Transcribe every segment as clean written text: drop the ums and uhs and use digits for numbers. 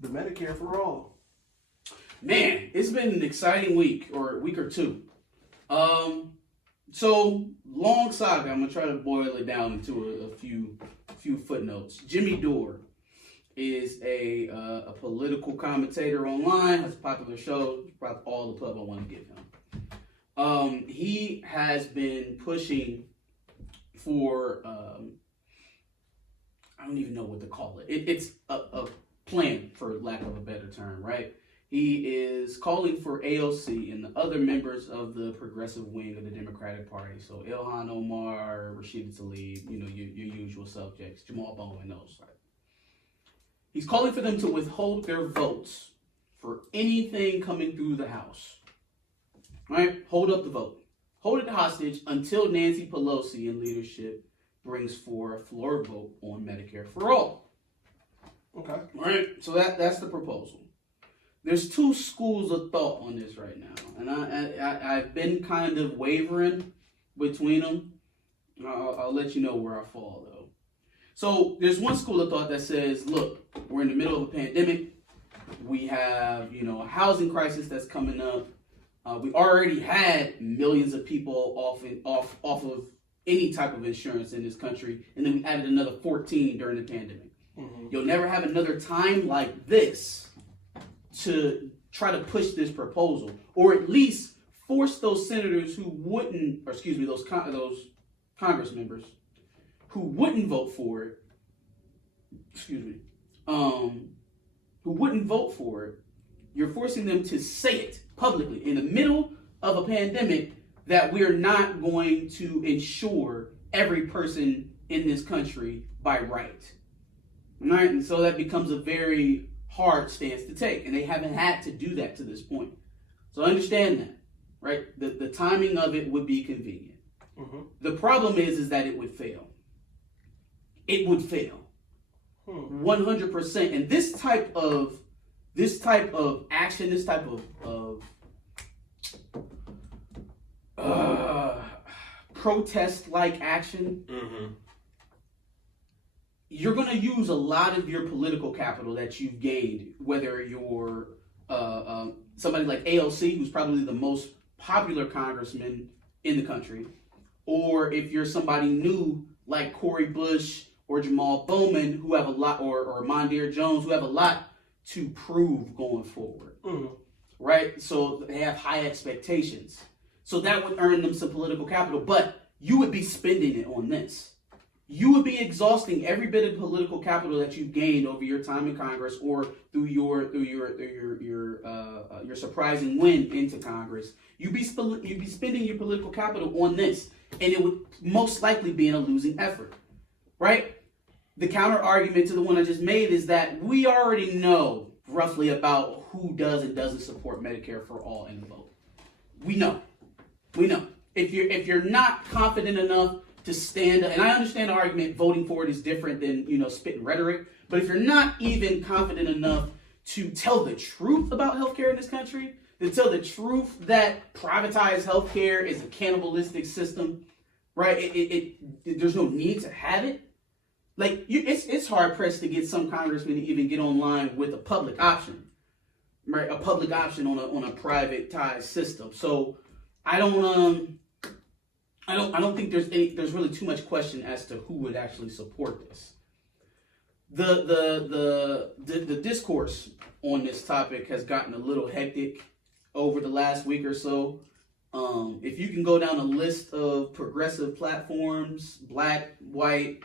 the Medicare for all. Man, it's been an exciting week or two. So long saga. I'm gonna try to boil it down into a few footnotes. Jimmy Dore is a political commentator online. Has a popular show. Probably all the pub I want to give him. He has been pushing for I don't even know what to call it. It's a plan, for lack of a better term, right? He is calling for AOC and the other members of the progressive wing of the Democratic Party. So Ilhan Omar, Rashida Tlaib, your usual subjects, Jamal Bowman, those. Right? He's calling for them to withhold their votes for anything coming through the House. Right? Hold up the vote. Hold it hostage until Nancy Pelosi in leadership brings for a floor vote on Medicare for all. Okay. All right? So that's the proposal. There's two schools of thought on this right now, and I've been kind of wavering between them. I'll let you know where I fall, though. So there's one school of thought that says, look, we're in the middle of a pandemic. We have, a housing crisis that's coming up. We already had millions of people off of any type of insurance in this country, and then we added another 14 during the pandemic. Mm-hmm. You'll never have another time like this to try to push this proposal, or at least force those senators who wouldn't, or excuse me, those Congress members who wouldn't vote for it, who wouldn't vote for it, you're forcing them to say it publicly in the middle of a pandemic that we're not going to insure every person in this country by right. All right? And so that becomes a very hard stance to take, and they haven't had to do that to this point. So understand that, right? The timing of it would be convenient. Mm-hmm. The problem is that it would fail. It would fail, 100%. And this type of action, this type of protest-like action. Mm-hmm. You're going to use a lot of your political capital that you've gained, whether you're somebody like AOC, who's probably the most popular congressman in the country, or if you're somebody new like Cori Bush or Jamal Bowman, who have a lot, or Mondaire Jones, who have a lot to prove going forward, right? So they have high expectations. So that would earn them some political capital, but you would be spending it on this. You would be exhausting every bit of political capital that you've gained over your time in Congress, or through your surprising win into Congress. You'd be spending your political capital on this, and it would most likely be in a losing effort, right? The counter argument to the one I just made is that we already know roughly about who does and doesn't support Medicare for all in the vote. We know. If you're not confident enough to stand, and I understand the argument voting for it is different than, spitting rhetoric, but if you're not even confident enough to tell the truth about healthcare in this country, to tell the truth that privatized healthcare is a cannibalistic system, right? There's no need to have it. Like, it's hard pressed to get some congressmen to even get online with a public option, right? A public option on a privatized system. So I don't think there's really too much question as to who would actually support this. The discourse on this topic has gotten a little hectic over the last week or so. If you can go down a list of progressive platforms, black, white,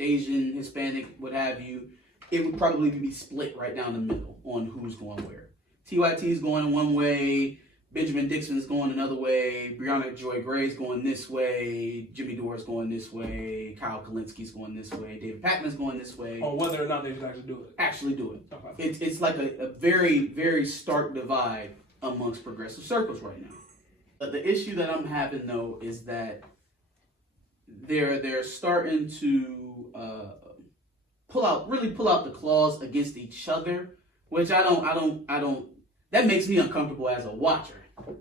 Asian, Hispanic, what have you, it would probably be split right down the middle on who's going where. TYT is going one way, Benjamin Dixon's going another way, Breonna Joy Gray's going this way, Jimmy Dore's going this way, Kyle Kalinski's going this way, David Pakman's going this way. On whether or not they should actually do it. Okay. It's like a very, very stark divide amongst progressive circles right now. But the issue that I'm having, though, is that they're starting to pull out the claws against each other, which I don't. That makes me uncomfortable as a watcher.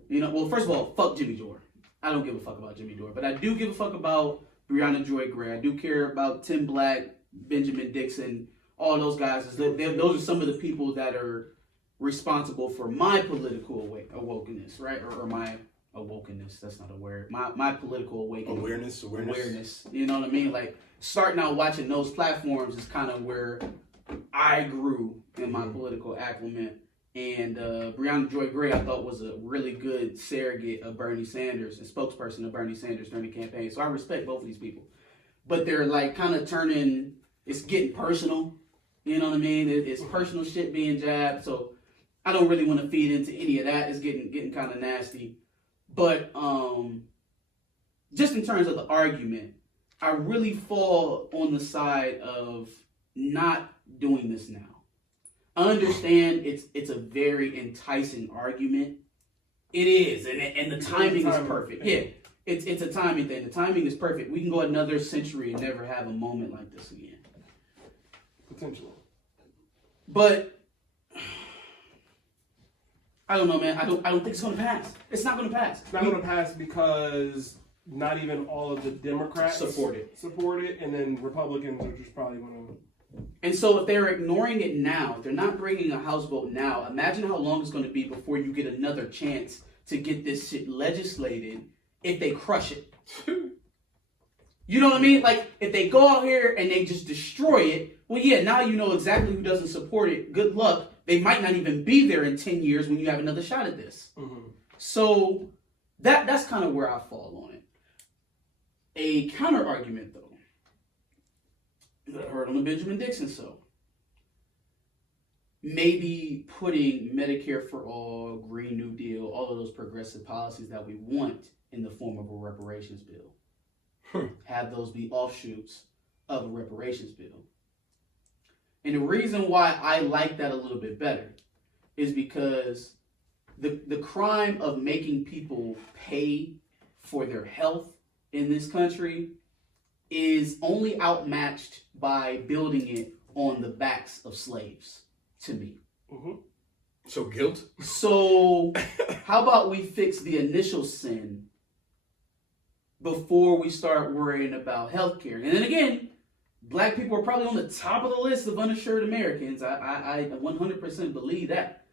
Well, first of all, fuck Jimmy Dore. I don't give a fuck about Jimmy Dore, but I do give a fuck about Breonna Joy Gray. I do care about Tim Black, Benjamin Dixon, all those guys. Those are some of the people that are responsible for my political awokeness, right? Or my awokeness. That's not a word. My political awakening. Awareness. You know what I mean? Like starting out watching those platforms is kind of where I grew in my political acclimate. And Breonna Joy Gray, I thought, was a really good surrogate of Bernie Sanders, a spokesperson of Bernie Sanders during the campaign. So I respect both of these people. But they're like kind of turning, it's getting personal. You know what I mean? It's personal shit being jabbed. So I don't really want to feed into any of that. It's getting kind of nasty. But just in terms of the argument, I really fall on the side of not doing this now. I understand it's a very enticing argument. It is, and the timing is perfect. Yeah, it's a timing thing. The timing is perfect. We can go another century and never have a moment like this again. Potentially. But I don't know, man. I don't think it's gonna pass. It's not gonna pass. It's not gonna pass because not even all of the Democrats support it, and then Republicans are just probably gonna. And so if they're ignoring it now, if they're not bringing a House vote now, imagine how long it's going to be before you get another chance to get this shit legislated if they crush it. You know what I mean? Like, if they go out here and they just destroy it, well, yeah, now you know exactly who doesn't support it. Good luck. They might not even be there in 10 years when you have another shot at this. Mm-hmm. So that's kind of where I fall on it. A counter-argument, though, that I heard on the Benjamin Dixon show. Maybe putting Medicare for all, Green New Deal, all of those progressive policies that we want in the form of a reparations bill. Have those be offshoots of a reparations bill. And the reason why I like that a little bit better is because the crime of making people pay for their health in this country is only outmatched by building it on the backs of slaves, to me. Mm-hmm. So guilt? So how about we fix the initial sin before we start worrying about healthcare? And then again, black people are probably on the top of the list of uninsured Americans. I 100% believe that.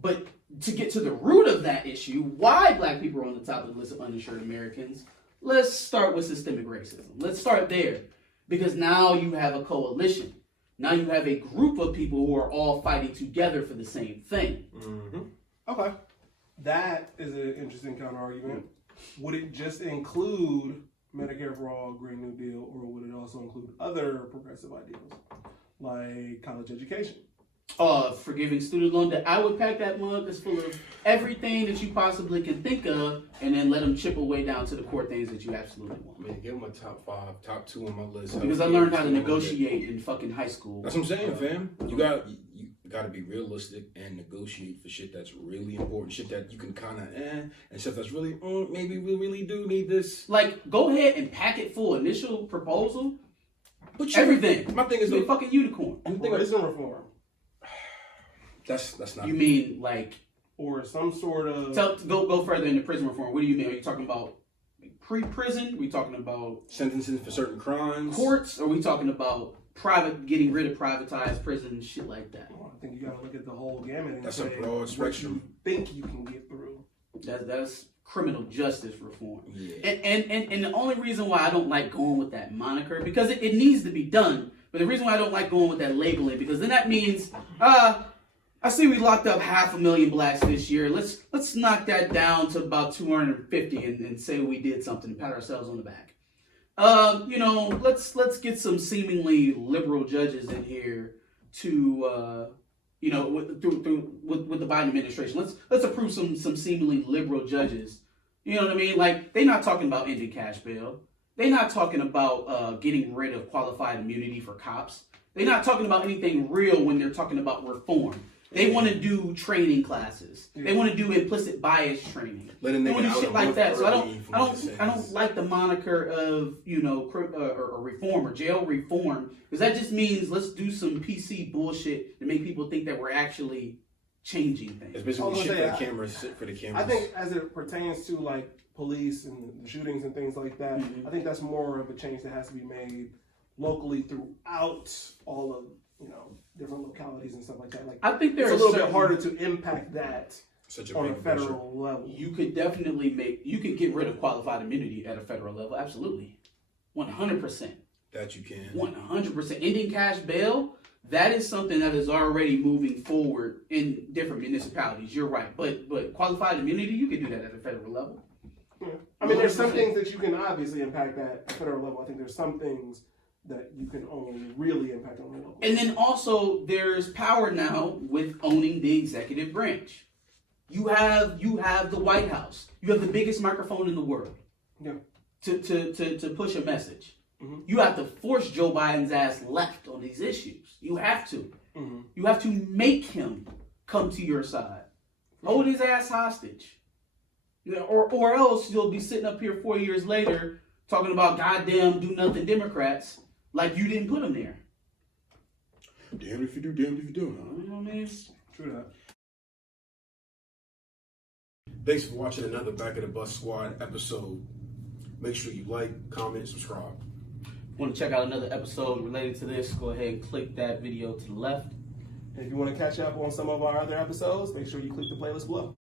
But to get to the root of that issue, why black people are on the top of the list of uninsured Americans, let's start with systemic racism. Let's start there. Because now you have a coalition. Now you have a group of people who are all fighting together for the same thing. Mm-hmm. Okay. That is an interesting counter-argument. Would it just include Medicare for all, Green New Deal, or would it also include other progressive ideals, like college education? Forgiving student loan debt. I would pack that mug that's full of everything that you possibly can think of, and then let them chip away down to the core things that you absolutely want. Man, give them a top 5, top 2 on my list. Because I learned how to negotiate in fucking high school. That's what I'm saying, fam. You got to be realistic and negotiate for shit that's really important, shit that you can kind of and stuff that's really maybe we really do need this. Like, go ahead and pack it full initial proposal. But everything. My thing is a fucking unicorn. Prison reform. That's not. You mean like, or some sort of go further into prison reform? What do you mean? Are you talking about pre-prison? Are we talking about sentences for certain crimes? Courts? Or are we talking about getting rid of privatized prisons, shit like that? Well, I think you got to look at the whole gamut. And that's say a broad spectrum. What you think you can get through. That's criminal justice reform. Yeah. And the only reason why I don't like going with that moniker, because it needs to be done, but the reason why I don't like going with that labeling, because then that means I see we locked up 500,000 blacks this year. Let's knock that down to about 250 and say we did something and pat ourselves on the back. Let's get some seemingly liberal judges in here to with the Biden administration. Let's approve some seemingly liberal judges. You know what I mean? Like, they're not talking about ending cash bail. They're not talking about getting rid of qualified immunity for cops. They're not talking about anything real when they're talking about reform. They want to do training classes. Yeah. They want to do implicit bias training. They want to do shit like that. So I don't like the moniker of or reform or jail reform, because that just means let's do some PC bullshit to make people think that we're actually changing things. It's basically shit for the cameras. I think as it pertains to like police and the shootings and things like that, I think that's more of a change that has to be made locally throughout all of different localities and stuff like that. Like, I think it's a little bit harder to impact that on a federal level. You could definitely get rid of qualified immunity at a federal level. Absolutely. 100%. That you can. 100%. Ending cash bail, that is something that is already moving forward in different municipalities. You're right. But qualified immunity, you can do that at a federal level. Yeah. I mean, there's some things that you can obviously impact at a federal level. I think there's some things that you can only really impact on the local. And then also there's power now with owning the executive branch. You have the White House. You have the biggest microphone in the world. Yeah. To push a message. Mm-hmm. You have to force Joe Biden's ass left on these issues. You have to. Mm-hmm. You have to make him come to your side. Hold his ass hostage. Or else you'll be sitting up here 4 years later talking about goddamn do nothing Democrats like you didn't put them there. Damned if you do, damned if you don't. You know what I mean? True that. Thanks for watching another Back of the Bus Squad episode. Make sure you like, comment, subscribe. Want to check out another episode related to this, go ahead and click that video to the left. And if you want to catch up on some of our other episodes, make sure you click the playlist below.